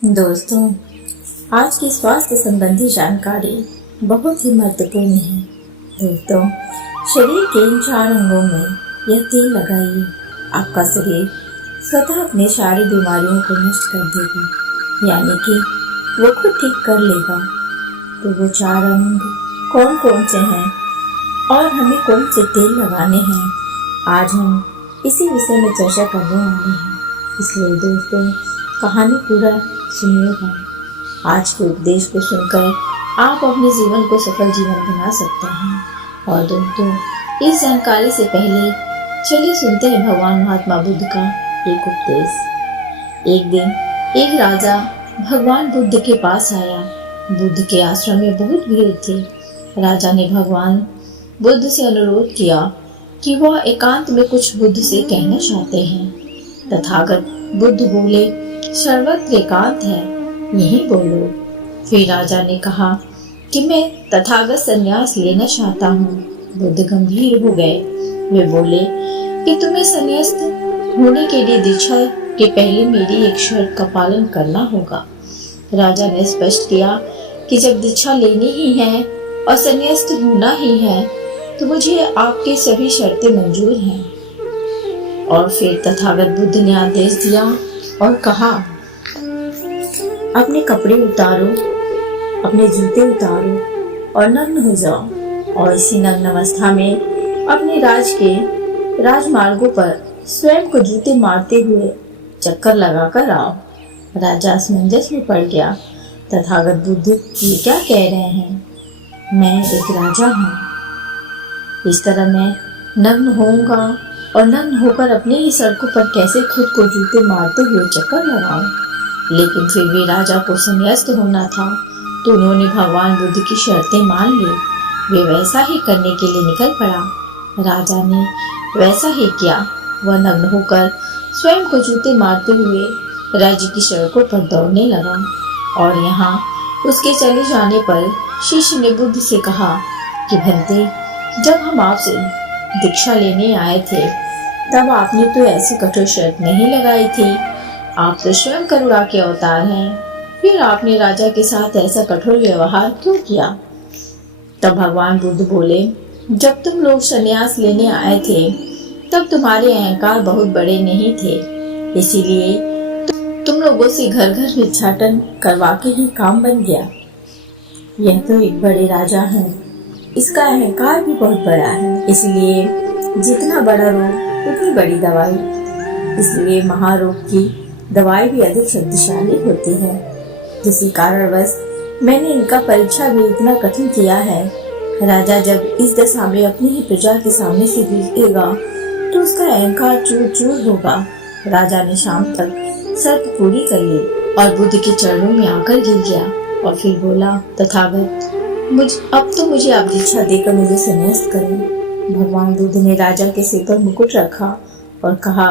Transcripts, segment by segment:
दोस्तों, आज की स्वास्थ्य संबंधी जानकारी बहुत ही महत्वपूर्ण है। दोस्तों, शरीर के इन 4 अंगों में यह तेल लगाइए। आपका शरीर स्वतः अपने सारी बीमारियों को नष्ट कर देगी, यानी कि वो खुद ठीक कर लेगा। तो वो 4 अंग कौन कौन से हैं और हमें कौन से तेल लगाने हैं, आज हम इसी विषय में चर्चा करने वाले हैं। इसलिए दोस्तों, कहानी पूरा सुनिएगा। आज के उपदेश को सुनकर आप अपने जीवन को सफल जीवन बना सकते हैं। और दोस्तों, इस जानकारी से पहले चलिए सुनते हैं भगवान महात्मा बुद्ध का एक उपदेश। एक दिन एक राजा भगवान बुद्ध के पास आया। बुद्ध के आश्रम में बहुत भीड़ थी। राजा ने भगवान बुद्ध से अनुरोध किया कि वह एकांत में कुछ बुद्ध से कहना चाहते हैं। तथागत बुद्ध बोले, सर्वत्र एकांत है, यही बोलो। फिर राजा ने कहा कि मैं तथागत संन्यास लेना चाहता हूँ। बुद्ध गंभीर हो गए। वे बोले कि तुम्हें संन्यास्त होने के लिए दीक्षा के पहले मेरी एक शर्त का पालन करना होगा। राजा ने स्पष्ट किया कि जब दीक्षा लेनी ही है और संन्यास्त होना ही है तो मुझे आपकी सभी शर्तें मंजूर हैं। और फिर तथागत बुद्ध ने आदेश दिया और कहा, अपने कपड़े उतारो, अपने जूते उतारो और नग्न हो जाओ, और इसी नग्न अवस्था में अपने राज के राजमार्गों पर स्वयं को जूते मारते हुए चक्कर लगाकर आओ। राजा असमंजस में पड़ गया। तथागत बुद्ध ये क्या कह रहे हैं? मैं एक राजा हूँ, इस तरह मैं नग्न होऊंगा और नग्न होकर अपनी ही सड़कों पर कैसे खुद को जूते मारते हुए चक्कर लगाऊं? लेकिन फिर भी राजा को संन्यास्त होना था, तो उन्होंने भगवान बुद्ध की शर्तें मान ली। वे वैसा ही करने के लिए निकल पड़ा। राजा ने वैसा ही किया। वह नग्न होकर स्वयं को जूते मारते हुए राज्य की सड़कों पर दौड़ने लगा। और यहाँ उसके चले जाने पर शिष्य ने बुद्ध से कहा कि भंते, जब हम आपसे दीक्षा लेने आए थे तब आपने तो ऐसी कठोर शर्त नहीं लगाई थी। आप तो स्वयं करुणा के अवतार हैं, फिर आपने राजा के साथ ऐसा कठोर व्यवहार क्यों किया? तब भगवान बुद्ध बोले, जब तुम लोग संन्यास लेने आए थे तब तुम्हारे अहंकार बहुत बड़े नहीं थे, इसीलिए तुम लोगों से घर घर भिक्षाटन करवा के ही काम बन गया। यह तो एक बड़े राजा हैं, इसका अहंकार भी बहुत बड़ा है, इसलिए जितना बड़ा रोग उतनी बड़ी दवाई। इसलिए महारोग की दवाई भी अधिक शक्तिशाली होती है। जिसी कारणवश मैंने इनका परीक्षा भी इतना कठिन किया है। राजा जब इस दशा में अपनी ही प्रजा के सामने से गुजरेगा तो उसका अहंकार चूर चूर होगा। राजा ने शाम तक शर्त पूरी कर ली और बुद्ध के चरणों में आकर गिर गया और फिर बोला, तथागत अब तो मुझे आप दीक्षा देकर मुझे संन्यास्त करें। भगवान बुद्ध ने राजा के सिर पर मुकुट रखा और कहा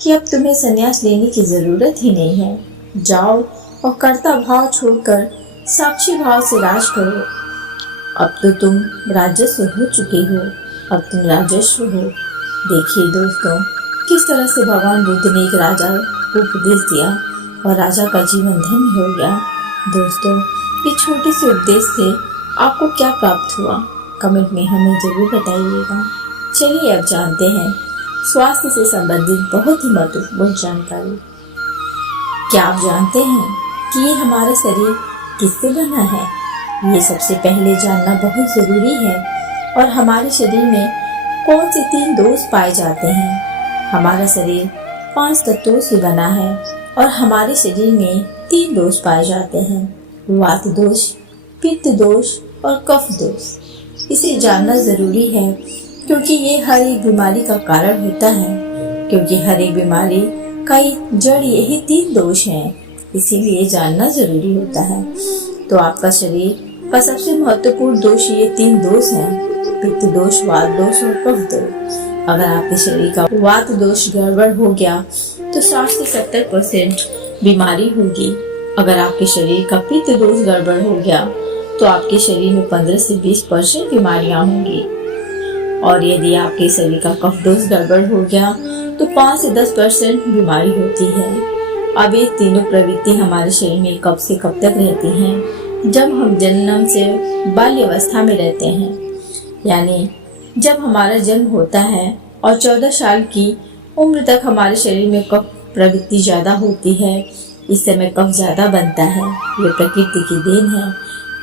कि अब तुम्हें संन्यास लेने की जरूरत ही नहीं है। जाओ और कर्ता भाव छोड़कर साक्षी भाव से राज करो। अब तो तुम राजस्व हो चुके हो, अब तुम राजस्व हो। देखिए दोस्तों, किस तरह से भगवान बुद्ध ने एक राजा को उपदेश दिया और राजा का जीवन धन्य हो गया। दोस्तों, इस छोटे से उपदेश से आपको क्या प्राप्त हुआ, कमेंट में हमें जरूर बताइएगा। चलिए अब जानते हैं स्वास्थ्य से संबंधित बहुत ही महत्वपूर्ण जानकारी। क्या आप जानते हैं कि ये हमारा शरीर किससे बना है? ये सबसे पहले जानना बहुत जरूरी है। और हमारे शरीर में कौन से 3 दोष पाए जाते हैं? हमारा शरीर 5 तत्वों से बना है और हमारे शरीर में 3 दोष पाए जाते हैं, वात दोष, पित्त दोष और कफ दोष। इसे जानना जरूरी है क्योंकि ये हर एक बीमारी का कारण होता है, क्योंकि हर एक बीमारी का जड़ यही 3 दोष हैं, इसीलिए जानना जरूरी होता है। तो आपका शरीर का सबसे महत्वपूर्ण दोष ये 3 दोष हैं, पित्त दोष, वात दोष और कफ दोष। अगर आपके शरीर का वात दोष गड़बड़ हो गया तो 60 से 70% बीमारी होगी। अगर आपके शरीर का पित्त दोष गड़बड़ हो गया तो आपके शरीर में 15 से 20% बीमारियां होंगी। और यदि आपके शरीर का कफ दोष गड़बड़ हो गया तो 5 से 10% बीमारी होती है। अब ये तीनों प्रवृत्ति हमारे शरीर में कब से कब तक रहती हैं? जब हम जन्म से बाल्यावस्था में रहते हैं, यानी जब हमारा जन्म होता है और 14 साल की उम्र तक हमारे शरीर में कफ प्रवृत्ति ज़्यादा होती है। इस समय कफ ज़्यादा बनता है। ये प्रकृति की देन है।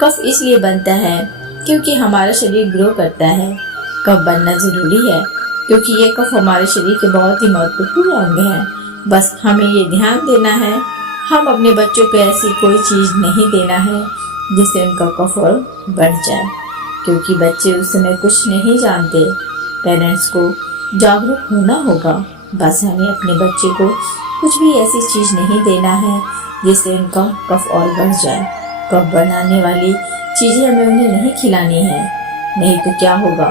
कफ इसलिए बनता है क्योंकि हमारा शरीर ग्रो करता है। कफ बनना जरूरी है क्योंकि ये कफ हमारे शरीर के बहुत ही महत्वपूर्ण अंग है। बस हमें ये ध्यान देना है, हम अपने बच्चों को ऐसी कोई चीज़ नहीं देना है जिससे उनका कफ और बढ़ जाए, क्योंकि बच्चे उस समय कुछ नहीं जानते। पेरेंट्स को जागरूक होना होगा। बस हमें अपने बच्चे को कुछ भी ऐसी चीज़ नहीं देना है जिससे उनका कफ और बढ़ जाए। कफ बढ़ाने वाली चीज़ें हमें उन्हें नहीं खिलानी है, नहीं तो क्या होगा,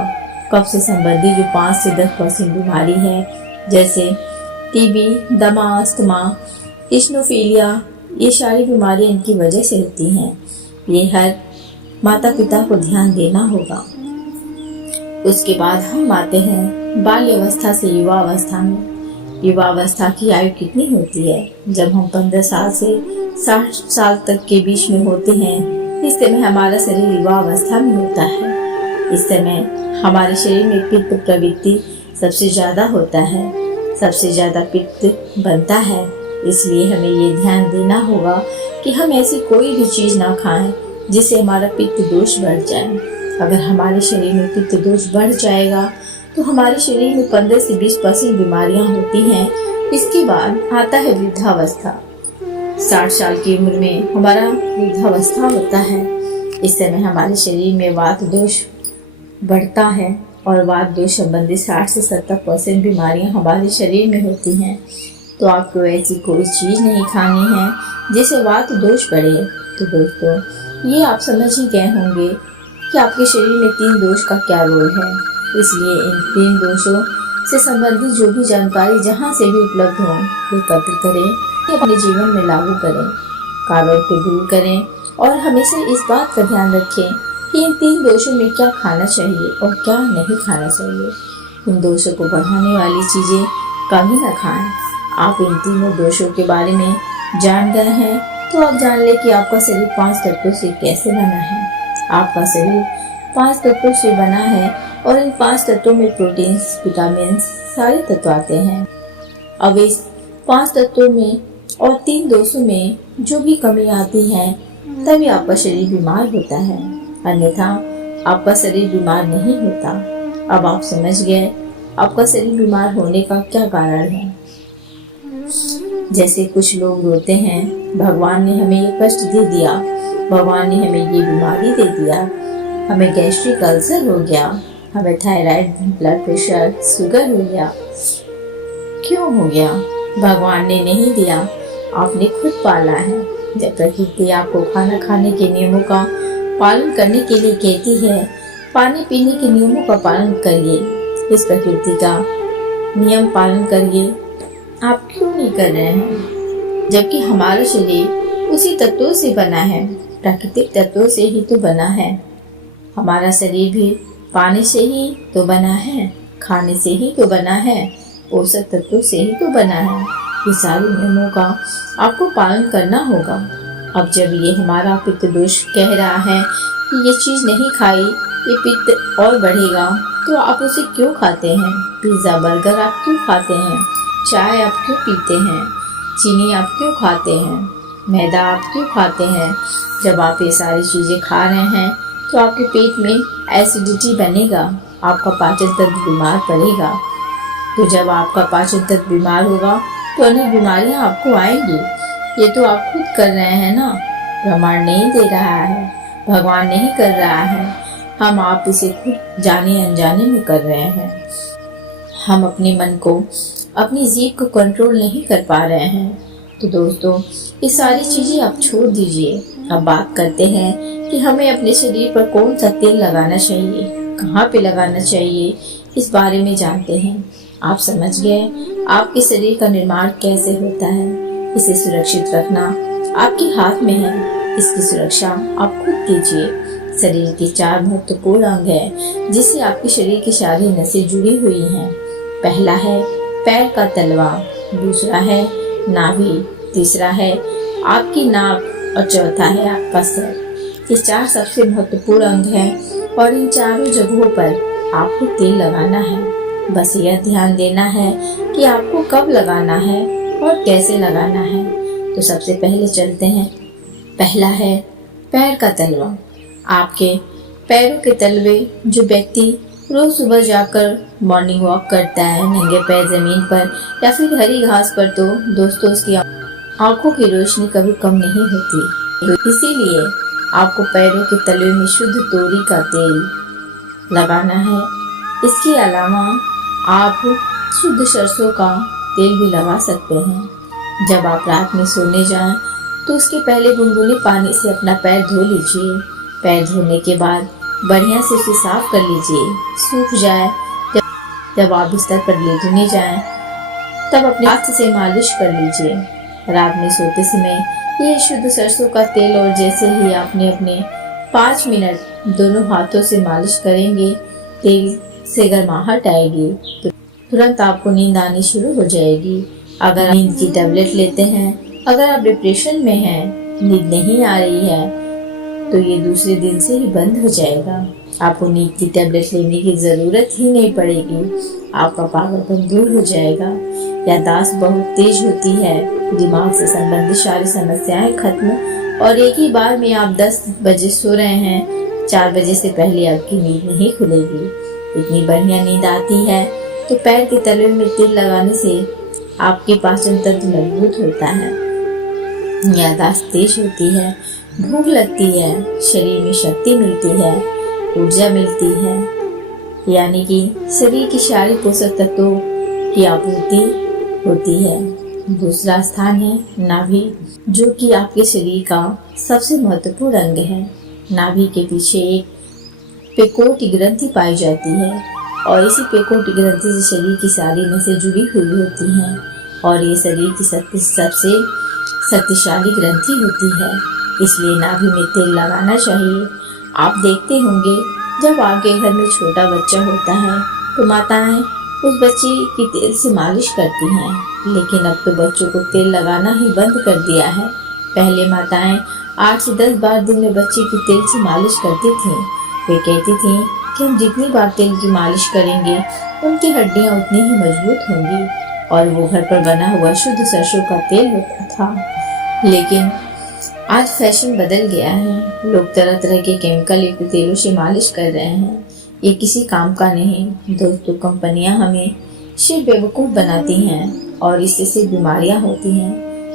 कफ से संबंधित जो 5 से 10% बीमारी है, जैसे टीबी, दमा, अस्थमा, इस्नोफीलिया, ये सारी बीमारियां इनकी वजह से होती हैं। ये हर माता पिता को ध्यान देना होगा। उसके बाद हम आते हैं बाल्यावस्था से युवा अवस्था में। युवा अवस्था की आयु कितनी होती है? जब हम 15 साल से 60 साल तक के बीच में होते हैं, इस समय हमारा शरीर युवा अवस्था में होता है। इस समय हमारे शरीर में पित्त प्रवृत्ति सबसे ज़्यादा होता है, सबसे ज़्यादा पित्त बनता है। इसलिए हमें ये ध्यान देना होगा कि हम ऐसी कोई भी चीज़ ना खाएं जिससे हमारा पित्त दोष बढ़ जाए। अगर हमारे शरीर में पित्त दोष बढ़ जाएगा तो हमारे शरीर में 15 से 20% बीमारियां होती हैं। इसके बाद आता है वृद्धावस्था। 60 साल की उम्र में हमारा वृद्धावस्था होता है। इस समय हमारे शरीर में वात दोष बढ़ता है और वात दोष संबंधित 60 से 70% बीमारियां हमारे शरीर में होती हैं। तो आपको ऐसी कोई चीज़ नहीं खानी है जिससे वात दोष बढ़े। तो दोस्तों, ये आप समझ ही गए होंगे कि आपके शरीर में 3 दोष का क्या रोल है। इसलिए इन 3 दोषों से संबंधित जो भी जानकारी जहाँ से भी उपलब्ध हो, वो एकत्र करें, अपने जीवन में लागू करें, कारण को दूर करें और हमेशा इस बात का ध्यान रखें कि इन 3 दोषों में क्या खाना चाहिए और क्या नहीं खाना चाहिए। इन दोषों को बढ़ाने वाली चीज़ें कभी न खाएं। आप इन तीनों दोषों के बारे में जान गए हैं तो आप जान लें कि आपका शरीर 5 तत्वों से कैसे बना है। आपका शरीर 5 तत्वों से बना है और इन 5 तत्वों में प्रोटीन्स, विटामिन सारे तत्व आते हैं। अब इस 5 तत्वों में और 3 दोषों में जो भी कमी आती है तभी आपका शरीर बीमार होता है, अन्यथा आपका शरीर बीमार नहीं होता। अब आप समझ गए आपका शरीर बीमार होने का क्या कारण है। जैसे कुछ लोग रोते हैं, भगवान ने हमें ये कष्ट दे दिया, भगवान ने हमें ये बीमारी दे दिया, हमें गैस्ट्रिक अल्सर हो गया, हमें थायराइड, ब्लड प्रेशर, शुगर हो गया। क्यों हो गया? भगवान ने नहीं दिया, आपने खुद पाला है। जब प्रकृति आपको खाना खाने के नियमों का पालन करने के लिए कहती है, पानी पीने के नियमों का पालन करिए, इस प्रकृति का नियम पालन करिए, आप क्यों नहीं कर रहे हैं? जबकि हमारा शरीर उसी तत्वों से बना है, प्राकृतिक तत्वों से ही तो बना है। हमारा शरीर भी पानी से ही तो बना है, खाने से ही तो बना है, पोषक तत्वों से ही तो बना है। ये सारे नियमों का आपको पालन करना होगा। अब जब ये हमारा पित्त दोष कह रहा है कि ये चीज़ नहीं खाई, ये पित्त और बढ़ेगा, तो आप उसे क्यों खाते हैं? पिज़्ज़ा, बर्गर आप क्यों खाते हैं? चाय आप क्यों पीते हैं? चीनी आप क्यों खाते हैं? मैदा आप क्यों खाते हैं? जब आप ये सारी चीज़ें खा रहे हैं तो आपके पेट में एसिडिटी बनेगा, आपका पाचन तंत्र बीमार पड़ेगा। तो जब आपका पाचन तंत्र बीमार होगा तो अनेक बीमारियां आपको आएंगी। ये तो आप खुद कर रहे हैं ना, ब्रह्मांड नहीं दे रहा है, भगवान नहीं कर रहा है, हम आप इसे खुद जाने अनजाने में कर रहे हैं। हम अपने मन को, अपनी जीभ को कंट्रोल नहीं कर पा रहे हैं। तो दोस्तों, ये सारी चीज़ें आप छोड़ दीजिए। अब बात करते हैं कि हमें अपने शरीर पर कौन सा तेल लगाना चाहिए, कहाँ पे लगाना चाहिए, इस बारे में जानते हैं। आप समझ गए आपके शरीर का निर्माण कैसे होता है। इसे सुरक्षित रखना आपके हाथ में है, इसकी सुरक्षा आप खुद कीजिए। शरीर के 4 महत्वपूर्ण अंग हैं जिससे आपके शरीर की सारी नसें जुड़ी हुई हैं। पहला है पैर का तलवा, दूसरा है नाभि, तीसरा है आपकी नाक और चौथा है आपका सर। ये 4 सबसे महत्वपूर्ण अंग हैं और इन चारों जगहों पर आपको तेल लगाना है। बस यह ध्यान देना है कि आपको कब लगाना है और कैसे लगाना है। तो सबसे पहले चलते हैं। पहला है पैर का तलवा। आपके पैरों के तलवे जो व्यक्ति रोज सुबह जाकर मॉर्निंग वॉक करता है नंगे पैर जमीन पर या फिर हरी घास पर, तो दोस्तों उसकी आंखों की रोशनी कभी कम नहीं होती। इसीलिए आपको पैरों के तलवे में शुद्ध तोरी का तेल लगाना है। इसके अलावा आप शुद्ध सरसों का तेल भी लगा सकते हैं। जब आप रात में सोने जाएं तो उसके पहले गुनगुने पानी से अपना पैर धो लीजिए। पैर धोने के बाद बढ़िया से उसे साफ कर लीजिए। सूख जाए जब आप बिस्तर पर लेटने जाएं तब अपने हाथ से मालिश कर लीजिए। रात में सोते समय ये शुद्ध सरसों का तेल और जैसे ही आपने अपने 5 मिनट दोनों हाथों से मालिश करेंगे, तेल से गर्माहट आएगी तो तुरंत आपको नींद आनी शुरू हो जाएगी। अगर नींद की टैबलेट लेते हैं, अगर आप डिप्रेशन में हैं, नींद नहीं आ रही है, तो ये दूसरे दिन से ही बंद हो जाएगा। आपको नींद की टैबलेट लेने की ज़रूरत ही नहीं पड़ेगी। आपका पागलपन दूर हो जाएगा। याददाश्त बहुत तेज होती है, दिमाग से संबंधित सारी समस्याएं खत्म, और एक ही बार में आप 10 बजे सो रहे हैं, 4 बजे से पहले आपकी नींद नहीं खुलेगी। इतनी बढ़िया नींद आती है। तो पैर के तलवे में तेल लगाने से आपके पाचन तंत्र मजबूत होता है, याददाश्त तेज होती है, भूख लगती है, शरीर में शक्ति मिलती है, ऊर्जा मिलती है, यानी कि शरीर की सारी पोषक तत्वों की आपूर्ति होती है। दूसरा स्थान है नाभि, जो कि आपके शरीर का सबसे महत्वपूर्ण अंग है। नाभि के पीछे एक पेकोटी ग्रंथि पाई जाती है और इसी पेकोटी ग्रंथि से शरीर की सारी नसें जुड़ी हुई होती हैं और ये शरीर की सबसे शक्तिशाली ग्रंथि होती है। इसलिए नाभि में तेल लगाना चाहिए। आप देखते होंगे जब आपके घर में छोटा बच्चा होता है तो माताएं उस बच्चे की तेल से मालिश करती हैं, लेकिन अब तो बच्चों को तेल लगाना ही बंद कर दिया है। पहले माताएं 8 से 10 बार दिन में बच्चे की तेल से मालिश करती थीं। वे कहती थीं कि हम जितनी बार तेल की मालिश करेंगे उनकी हड्डियां उतनी ही मजबूत होंगी, और वो घर पर बना हुआ शुद्ध सरसों का तेल होता था। लेकिन आज फैशन बदल गया है। लोग तरह तरह के केमिकल युक्त तेलों से मालिश कर रहे हैं। ये किसी काम का नहीं दोस्तों। कंपनियां हमें सिर्फ बेवकूफ़ बनाती हैं और इससे बीमारियां होती हैं,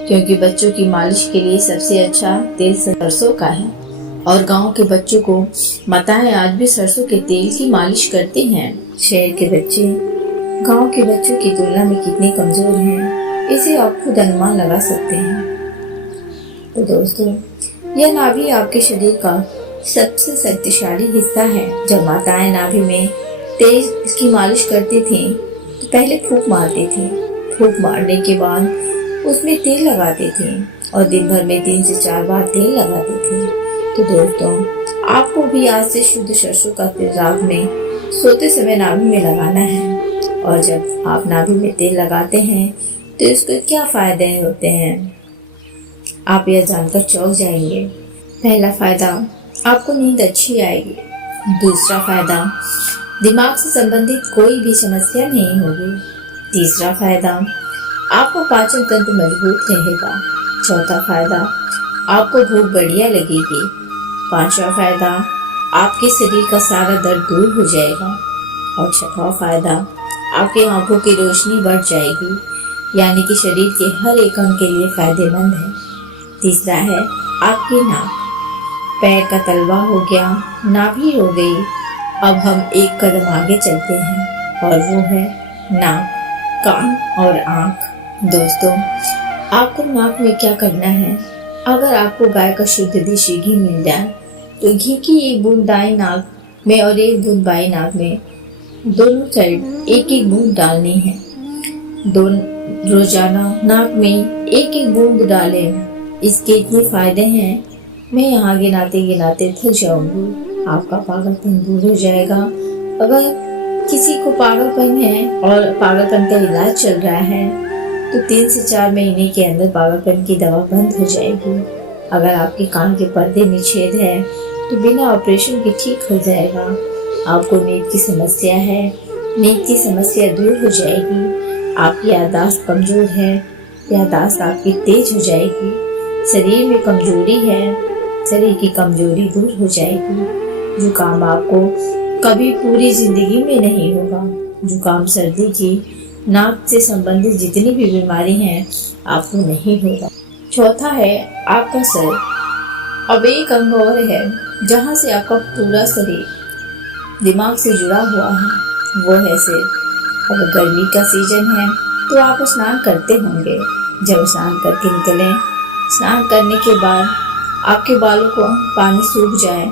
क्योंकि बच्चों की मालिश के लिए सबसे अच्छा तेल सरसों का है। और गांव के बच्चों को माताएं आज भी सरसों के तेल की मालिश करती हैं। शहर के बच्चे गांव के बच्चों की तुलना में कितने कमजोर हैं, इसे आप खुद अनुमान लगा सकते हैं। तो दोस्तों, यह नाभि आपके शरीर का सबसे शक्तिशाली हिस्सा है। जब माताएं नाभि में तेल की मालिश करती थीं तो पहले फूंक मारती थीं। फूंक मारने के बाद उसमें तेल लगाती थीं और दिन भर में 3 से 4 बार तेल लगाती थीं। तो दोस्तों, आपको भी आज से शुद्ध सरसों का तेल रात में सोते समय नाभि में लगाना है। और जब आप नाभि में तेल लगाते हैं तो इसके क्या फायदे होते हैं, आप यह जानकर चौंक जाएंगे। पहला फायदा, आपको नींद अच्छी आएगी। दूसरा फायदा, दिमाग से संबंधित कोई भी समस्या नहीं होगी। तीसरा फायदा, आपका पाचन तंत्र मजबूत रहेगा। चौथा फायदा, आपको भूख बढ़िया लगेगी। पांचवा फायदा, आपके शरीर का सारा दर्द दूर हो जाएगा। और छठवां फायदा, आपकी आंखों की रोशनी बढ़ जाएगी, यानी कि शरीर के हर एक अंग के लिए फायदेमंद है। तीसरा है आपकी नाक। पैर का तलवा हो गया, नाभि हो गई। अब हम एक कदम आगे चलते हैं और वो है नाक, कान और आँख। दोस्तों, आपको नाक में क्या करना है, अगर आपको गाय का शुद्ध देशी घी मिल जाए तो घी की 1 बूंद दाएं नाक में और 1 बूंद बाएं नाक में, दोनों साइड 1-1 बूंद डालनी है। रोजाना नाक में 1-1 बूंद डालें। इसके इतने फायदे हैं, मैं यहाँ गिनाते गिनाते थक जाऊंगी। आपका पागलपन दूर हो जाएगा। अगर किसी को पागलपन है और पागलपन का इलाज चल रहा है तो 3 से 4 महीने के अंदर पागलपन की दवा बंद हो जाएगी। अगर आपके कान के पर्दे में छेद है तो बिना ऑपरेशन के ठीक हो जाएगा। आपको नींद की समस्या है, नींद की समस्या दूर हो जाएगी। आपकी याददाश्त कमजोर है, याददाश्त आपकी तेज हो जाएगी। शरीर में कमजोरी है, शरीर की कमजोरी दूर हो जाएगी। जुकाम आपको कभी पूरी जिंदगी में नहीं होगा। जुकाम, सर्दी की, नाक से संबंधित जितनी भी बीमारी हैं आपको नहीं होगा। चौथा है आपका सर। अब एक अंग और है जहाँ से आपका पूरा शरीर दिमाग से जुड़ा हुआ है, वो है सिर। अगर गर्मी का सीजन है तो आप स्नान करते होंगे। जब स्नान करके निकलें, स्नान करने के बाद आपके बालों को पानी सूख जाए,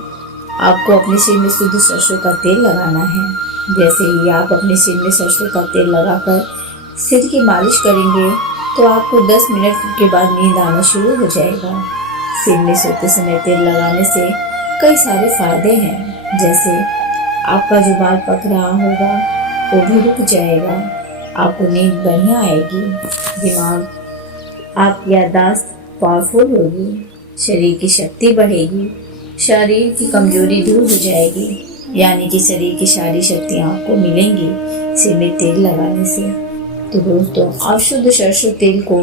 आपको अपने सिर में शुद्ध सरसों का तेल लगाना है। जैसे ही आप अपने सिर में सरसों का तेल लगाकर सिर की मालिश करेंगे तो आपको 10 मिनट के बाद नींद आना शुरू हो जाएगा। सिर में सोते समय तेल लगाने से कई सारे फायदे हैं, जैसे आपका जो बाल पक रहा होगा वो भी रुक जाएगा, आपको नींद बढ़िया आएगी, दिमाग, आपकी याददाश्त पावरफुल होगी, शरीर की शक्ति बढ़ेगी, शरीर की कमजोरी दूर हो जाएगी। यानी कि शरीर की सारी शक्तियाँ आपको मिलेंगी सिर में तेल लगाने से। तो दोस्तों, आप शुद्ध सरसों तेल को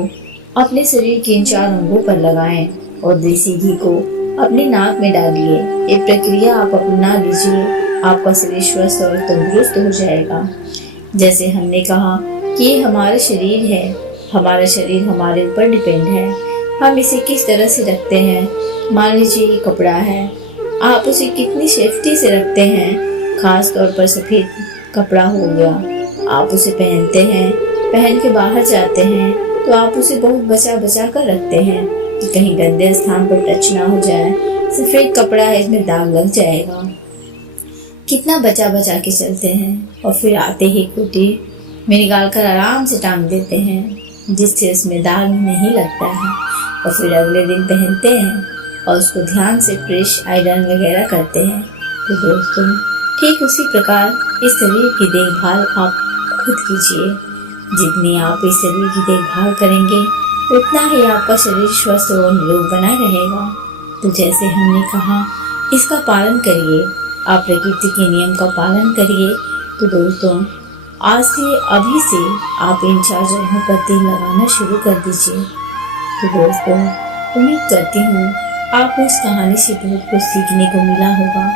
अपने शरीर के इन 4 अंगों पर लगाएं और देसी घी को अपनी नाक में डालिए। ये प्रक्रिया आप अपना लीजिए, आपका शरीर स्वस्थ और तंदुरुस्त हो जाएगा। जैसे हमने कहा कि ये हमारा शरीर है, हमारा शरीर हमारे ऊपर डिपेंड है, हम इसे किस तरह से रखते हैं। मान लीजिए ये कपड़ा है, आप उसे कितनी सेफ्टी से रखते हैं। खास तौर पर सफ़ेद कपड़ा हो गया, आप उसे पहनते हैं, पहन के बाहर जाते हैं तो आप उसे बहुत बचा बचा कर रखते हैं कि कहीं गंदे स्थान पर टच ना हो जाए। सफ़ेद कपड़ा है, इसमें दाग लग जाएगा, कितना बचा बचा के चलते हैं। और फिर आते ही खूंटी में निकाल कर आराम से टांग देते हैं, जिससे उसमें दाग नहीं लगता है। और फिर अगले दिन पहनते हैं और उसको ध्यान से प्रेस, आयरन वगैरह करते हैं। तो दोस्तों, ठीक उसी प्रकार इस शरीर की देखभाल आप खुद कीजिए। जितनी आप इस शरीर की देखभाल करेंगे उतना ही आपका शरीर स्वस्थ और निरोग बना रहेगा। तो जैसे हमने कहा, इसका पालन करिए, आप प्रकृति के नियम का पालन करिए। तो दोस्तों, आज से, अभी से आप इन 4 जगहों पर तेल लगाना शुरू कर दीजिए। तो दोस्तों, उम्मीद करती हूँ आपको इस कहानी से बहुत कुछ सीखने को मिला होगा।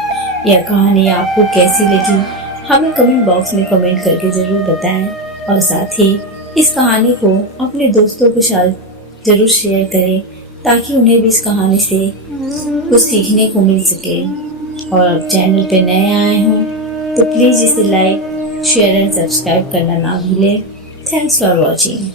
यह कहानी आपको कैसी लगी हमें कमेंट बॉक्स में कमेंट करके ज़रूर बताएं, और साथ ही इस कहानी को अपने दोस्तों के साथ ज़रूर शेयर करें ताकि उन्हें भी इस कहानी से कुछ सीखने को मिल सके। और अब चैनल पे नए आए हों तो प्लीज़ इसे लाइक, शेयर एंड सब्सक्राइब करना ना भूलें। Thanks for watching.